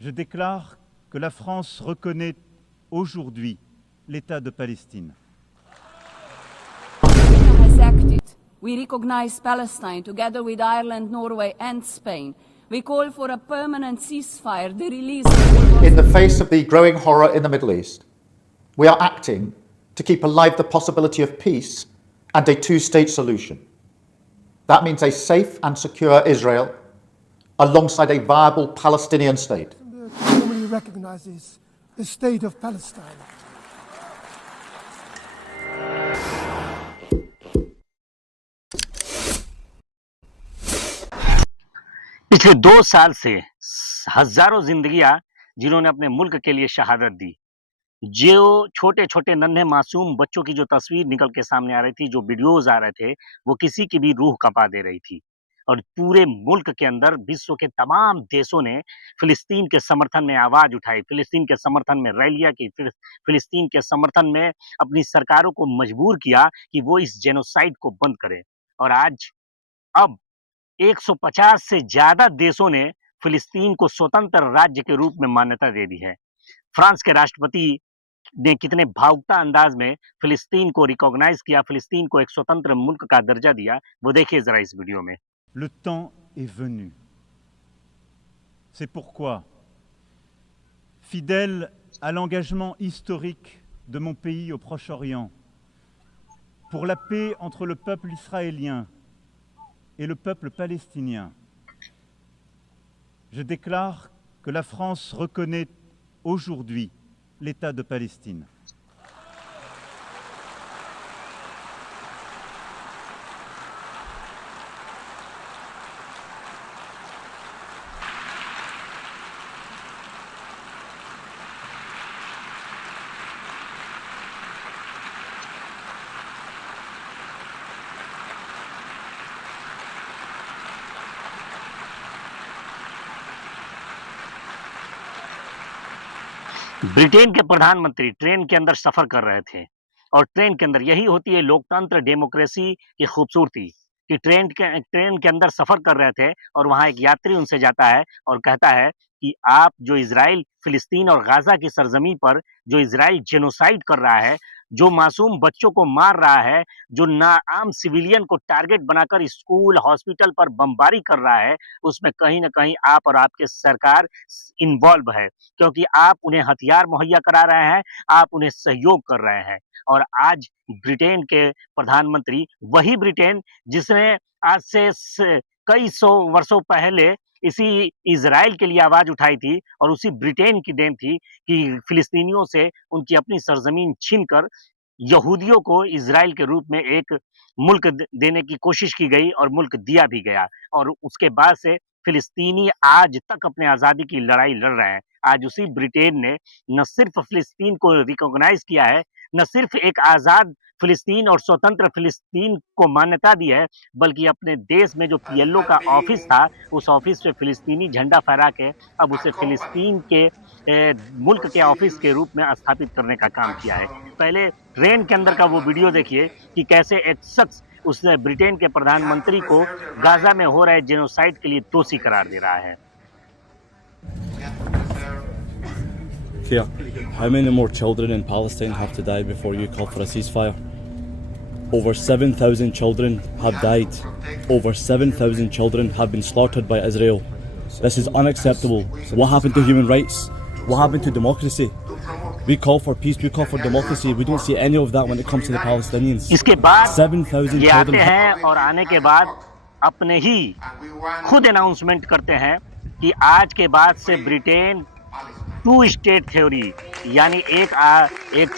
Je déclare que la France reconnaît aujourd'hui l'État de Palestine. Has acted. We recognize Palestine together with Ireland, Norway and Spain. We call for a permanent ceasefire, the release of... In the face of the growing horror in the Middle East, we are acting to keep alive the possibility of peace and a two-state solution. That means a safe and secure Israel alongside a viable Palestinian state. Formally recognizes the state of Palestine. पिछले 2 साल से हजारों जिंदगियां जिन्होंने अपने मुल्क के लिए शहादत दी, जो छोटे छोटे नन्हे मासूम बच्चों की जो तस्वीर निकल के सामने आ रही थी, जो वीडियोज आ रहे थे, वो किसी की भी रूह कंपा दे रही थी। और पूरे मुल्क के अंदर विश्व के तमाम देशों ने फिलिस्तीन के समर्थन में आवाज उठाई, फिलिस्तीन के समर्थन में रैलियां की, फिलिस्तीन के समर्थन में अपनी सरकारों को मजबूर किया कि वो इस जेनोसाइड को बंद करें। और आज अब 150 से ज्यादा देशों ने फिलिस्तीन को स्वतंत्र राज्य के रूप में मान्यता दे दी है। फ्रांस के राष्ट्रपति ने कितने भावुकता अंदाज में फिलिस्तीन को रिकॉग्नाइज किया, फिलिस्तीन को एक स्वतंत्र मुल्क का दर्जा दिया, वो देखिए जरा इस वीडियो में। Le temps est venu. C'est pourquoi, fidèle à l'engagement historique de mon pays au Proche-Orient, pour la paix entre le peuple israélien et le peuple palestinien, je déclare que la France reconnaît aujourd'hui l'État de Palestine. Britain के प्रधानमंत्री train के अंदर सफर कर रहे थे और train के अंदर यही होती है लोकतंत्र, डेमोक्रेसी की खूबसूरती कि ट्रेन के अंदर सफर कर रहे थे और वहां एक यात्री उनसे जाता है और कहता है कि आप जो इजराइल, फिलिस्तीन और गाजा की सरजमी पर जो इजराइल जेनोसाइड कर रहा है, जो मासूम बच्चों को मार रहा है, जो ना आम सिविलियन को टारगेट बनाकर स्कूल, हॉस्पिटल पर बमबारी कर रहा है, उसमें कहीं ना कहीं आप और आपके सरकार इन्वॉल्व है, क्योंकि आप उन्हें हथियार मुहैया करा रहे हैं, आप उन्हें सहयोग कर रहे हैं। और आज ब्रिटेन के प्रधानमंत्री, वही ब्रिटेन जिसने आज से कई सौ वर्षों पहले इसी इजराइल के लिए आवाज उठाई थी, और उसी ब्रिटेन की देन थी कि फिलिस्तीनियों से उनकी अपनी सरजमीन छीनकर यहूदियों को इजराइल के रूप में एक मुल्क देने की कोशिश की गई और मुल्क दिया भी गया। और उसके बाद से फिलिस्तीनी आज तक अपने आजादी की लड़ाई लड़ रहे हैं। आज उसी ब्रिटेन ने न सिर्फ फिलिस्तीन को रिकॉग्नाइज किया है, न सिर्फ एक आजाद फिलिस्तीन और स्वतंत्र फिलिस्तीन को मान्यता दी है, बल्कि अपने देश में जो पीएलओ का ऑफिस था, उस ऑफिस पे फिलिस्तीनी झंडा फहरा के अब उसे फिलिस्तीन के मुल्क के ऑफिस के रूप में स्थापित करने का काम किया है। पहले ट्रेन के अंदर का वो वीडियो देखिए कि कैसे एक शख्स उस ब्रिटेन के प्रधानमंत्री को गाजा में हो रहे जेनोसाइड के लिए दोषी करार दे रहा है। Fear, how many more children in Palestine have to die before you call for a ceasefire? Over 7,000 children have died. Over 7,000 children have been slaughtered by Israel. This is unacceptable. What happened to human rights? What happened to democracy? We call for peace, we call for democracy. We don't see any of that when it comes to the Palestinians. इसके बाद 7,000 ये आते children. हैं और आने के बाद अपने ही खुद अनाउंसमेंट करते हैं कि आज के बाद से ब्रिटेन टू स्टेट थ्योरी, यानी एक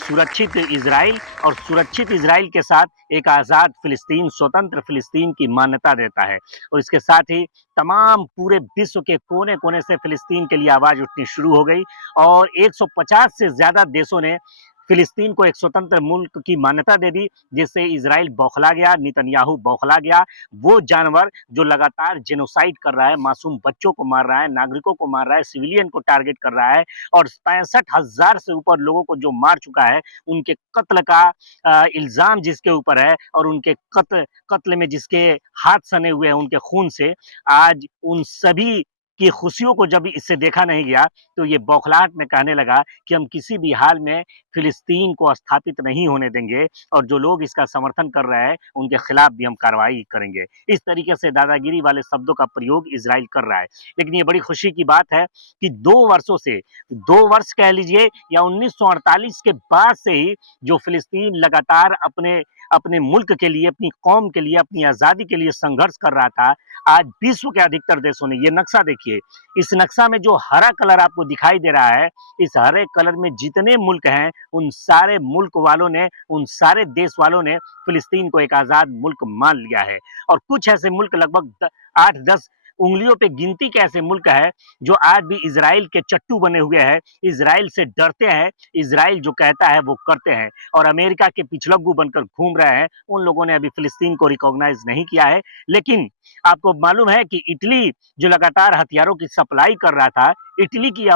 सुरक्षित इजराइल और सुरक्षित इजराइल के साथ एक आज़ाद फिलिस्तीन, स्वतंत्र फिलिस्तीन की मान्यता देता है। और इसके साथ ही तमाम पूरे विश्व के कोने कोने से फिलिस्तीन के लिए आवाज़ उठनी शुरू हो गई और 150 से ज़्यादा देशों ने फिलिस्तीन को एक स्वतंत्र मुल्क की मान्यता दे दी, जिससे इजराइल बौखला गया, नेतन्याहू बौखला गया। वो जानवर जो लगातार जेनोसाइड कर रहा है, मासूम बच्चों को मार रहा है, नागरिकों को मार रहा है, सिविलियन को टारगेट कर रहा है और 65,000 से ऊपर लोगों को जो मार चुका है, उनके कत्ल का इल्ज़ाम जिसके ऊपर है और उनके कत्ल में जिसके हाथ सने हुए हैं उनके खून से, आज उन सभी की खुशियों को जब इससे देखा नहीं गया तो ये बौखलाहट में कहने लगा कि हम किसी भी हाल में फिलिस्तीन को स्थापित नहीं होने देंगे और जो लोग इसका समर्थन कर रहे हैं उनके खिलाफ भी हम कार्रवाई करेंगे। इस तरीके से दादागिरी वाले शब्दों का प्रयोग इजराइल कर रहा है। लेकिन ये बड़ी खुशी की बात है कि 2 वर्षों से 2 वर्ष कह लीजिए या 1948 के बाद से ही जो फिलिस्तीन लगातार अपने अपने मुल्क के लिए, अपनी कौम के लिए, अपनी आज़ादी के लिए संघर्ष कर रहा था, आज विश्व के अधिकतर देशों ने, ये नक्शा देखिए, इस नक्शा में जो हरा कलर आपको दिखाई दे रहा है, इस हरे कलर में जितने मुल्क हैं, उन सारे मुल्क वालों ने, उन सारे देश वालों ने फिलिस्तीन को एक आज़ाद मुल्क मान लिया है। और कुछ ऐसे मुल्क लगभग 8-10 उंगलियों पे गिनती के ऐसे मुल्क है जो आज भी इजराइल के चट्टू बने हुए हैं, इजराइल से डरते हैं, इजराइल जो कहता है वो करते हैं और अमेरिका के पिछलग्गू बनकर घूम रहे हैं। उन लोगों ने अभी फिलिस्तीन को रिकॉग्नाइज नहीं किया है। लेकिन आपको मालूम है कि इटली जो लगातार हथियारों की सप्लाई कर रहा था, इटली की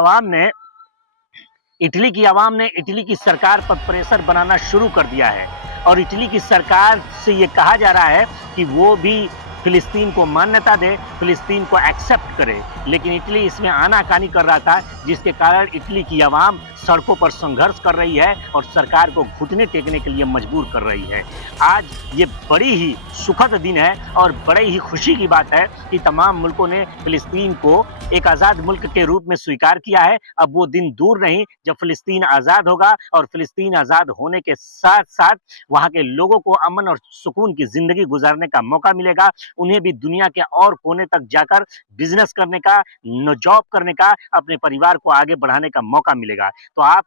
इटली की सरकार पर प्रेशर बनाना शुरू कर दिया है और इटली की सरकार से ये कहा जा रहा है कि वो भी फिलिस्तीन को मान्यता दे, फिलिस्तीन को एक्सेप्ट करे। लेकिन इटली इसमें आनाकानी कर रहा था, जिसके कारण इटली की आवाम सड़कों पर संघर्ष कर रही है और सरकार को घुटने टेकने के लिए मजबूर कर रही है। आज ये बड़ी ही सुखद दिन है और बड़े ही खुशी की बात है कि तमाम मुल्कों ने फिलिस्तीन को एक आज़ाद मुल्क के रूप में स्वीकार किया है। अब वो दिन दूर नहीं जब फिलिस्तीन आज़ाद होगा और फिलिस्तीन आज़ाद होने के साथ साथ वहाँ के लोगों को अमन और सुकून की जिंदगी गुजारने का मौका मिलेगा। उन्हें भी दुनिया के और कोने तक जाकर बिजनेस करने का, जॉब करने का, अपने परिवार को आगे बढ़ाने का मौका मिलेगा। तो आप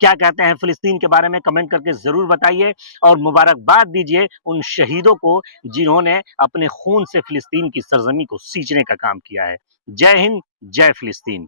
क्या कहते हैं फिलिस्तीन के बारे में कमेंट करके जरूर बताइए और मुबारकबाद दीजिए उन शहीदों को जिन्होंने अपने खून से फिलिस्तीन की सरजमी को सींचने का काम किया है। जय हिंद, जय फिलिस्तीन।